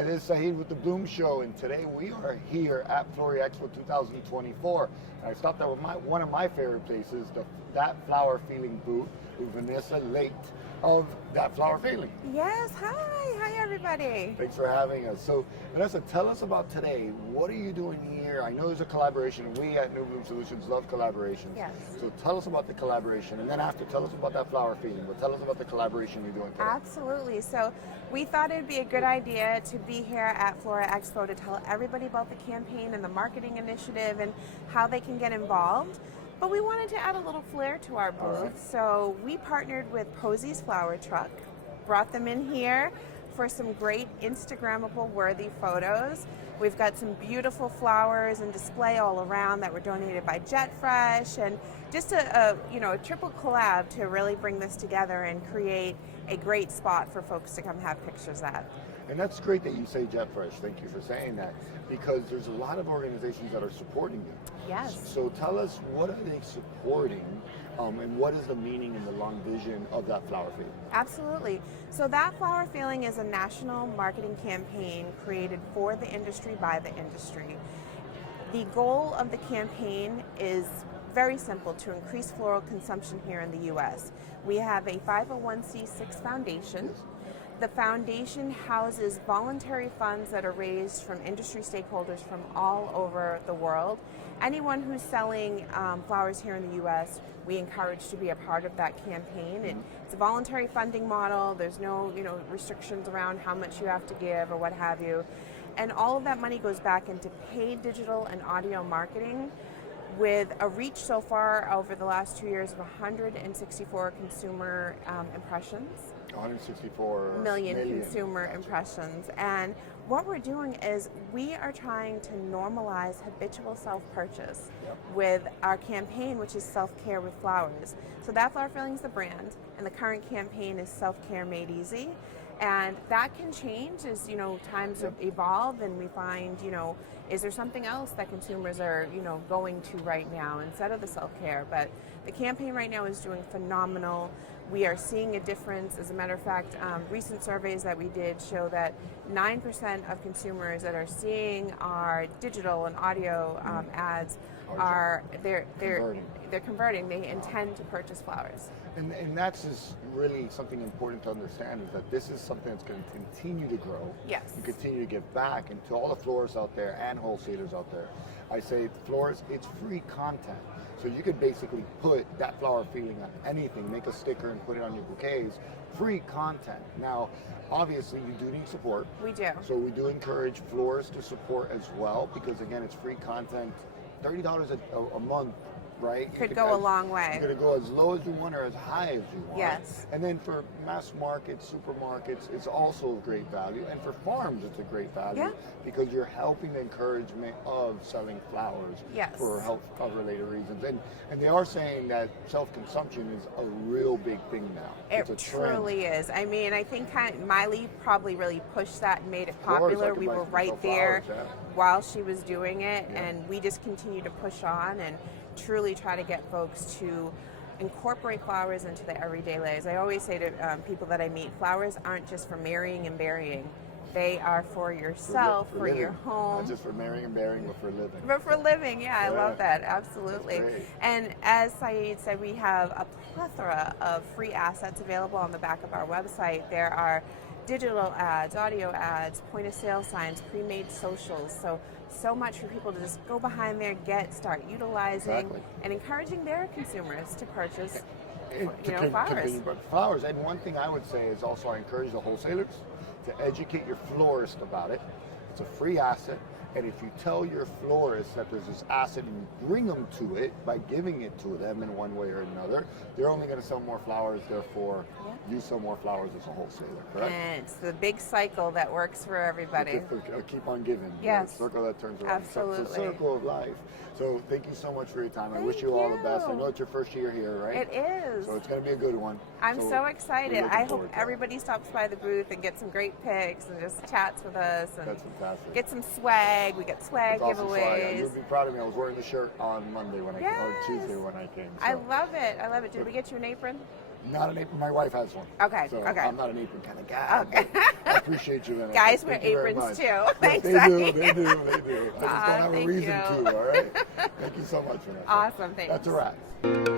Hi, this is Saeed with the Bloom Show, and today we are here at FloriExpo 2024. And I stopped at one of my favorite places, the ThatFlowerFeeling booth with Vanessa Leite of ThatFlowerFeeling. Yes, hi everybody. Thanks for having us. So, Vanessa, tell us about today. What are you doing here? I know there's a collaboration, and we at New Bloom Solutions love collaborations. Yes. So tell us about the collaboration, and then after, tell us about ThatFlowerFeeling, but tell us about the collaboration you're doing today. Absolutely. So we thought it'd be a good idea to be here at FloriExpo to tell everybody about the campaign and the marketing initiative and how they can get involved. But we wanted to add a little flair to our booth, Right. So we partnered with Poises flower truck, brought them in here for some great Instagrammable worthy photos. We've got some beautiful flowers and display all around that were donated by Jet Fresh, and just a triple collab to really bring this together and create a great spot for folks to come have pictures at. And that's great that you say Jet Fresh. Thank you for saying that, because there's a lot of organizations that are supporting you. Yes. So tell us, what are they supporting, and what is the meaning and the long vision of ThatFlowerFeeling? Absolutely. So ThatFlowerFeeling is a national marketing campaign created for the industry by the industry. The goal of the campaign is very simple: to increase floral consumption here in the U.S. We have a 501c6 foundation. The foundation houses voluntary funds that are raised from industry stakeholders from all over the world. Anyone who's selling flowers here in the U.S., we encourage to be a part of that campaign. It's a voluntary funding model. There's no restrictions around how much you have to give or what have you. And all of that money goes back into paid digital and audio marketing, with a reach so far over the last 2 years of 164 consumer impressions. 164 million consumer impressions. And what we're doing is we are trying to normalize habitual self-purchase with our campaign, which is self-care with flowers. So ThatFlowerFeeling is the brand, and the current campaign is self-care made easy. And that can change as times evolve, and we find is there something else that consumers are going to right now instead of the self-care. But the campaign right now is doing phenomenal. We are seeing a difference. As a matter of fact, recent surveys that we did show that 9% of consumers that are seeing our digital and audio ads are they're converting. They intend to purchase flowers. And that's just really something important to understand, is that this is something that's going to continue to grow. Yes. And continue to give back. And to all the florists out there and wholesalers out there, I say, florists, it's free content. So you could basically put ThatFlowerFeeling on anything, make a sticker and put it on your bouquets. Free content. Now, obviously, you do need support. We do. So we do encourage florists to support as well, because again, it's free content. $30 a month, right? Could go a long way. You're going to go as low as you want or as high as you want. Yes. And then for mass markets, supermarkets, it's also a great value. And for farms, it's a great value, because you're helping the encouragement of selling flowers for health-related reasons. And they are saying that self-consumption is a real big thing now. It truly is. I mean, I think Miley probably really pushed that and made it popular. We were right there while she was doing it, and we just continue to push on and truly try to get folks to incorporate flowers into their everyday lives. I always say to people that I meet, flowers aren't just for marrying and burying. They are for yourself, for your home. Not just for marrying and burying, but for living. But for living, I love that, absolutely. And as Saeed said, we have a plethora of free assets available on the back of our website. There are digital ads, audio ads, point of sale signs, pre-made socials. So much for people to just go behind there, start utilizing, and encouraging their consumers to purchase flowers. Flowers. And one thing I would say is also, I encourage the wholesalers to educate your florist about it. It's a free asset. And if you tell your florist that there's this asset and you bring them to it by giving it to them in one way or another, they're only going to sell more flowers, therefore you sell more flowers as a wholesaler, correct? And it's the big cycle that works for everybody. Keep on giving. Yes. Circle that turns around. Absolutely. It's a circle of life. So thank you so much for your time. I wish you all the best. I know it's your first year here, right? It is. So it's going to be a good one. I'm so excited. I hope everybody stops by the booth and gets some great pics and just chats with us. And that's fantastic. Get some swag. We get swag giveaways. You'll be proud of me. I was wearing the shirt on Monday when I came, or Tuesday when I came. So. I love it. I love it. Did we get you an apron? Not an apron. My wife has one. Okay, So okay. I'm not an apron kind of guy. Okay. I appreciate you, Vanessa. Guys wear Thank you very aprons much. too. Yes, Thanks, they do. honey. They do. They do. I just don't have a Thank reason you. to. All right. Thank you so much, Vanessa. Awesome. Thanks. That's a wrap.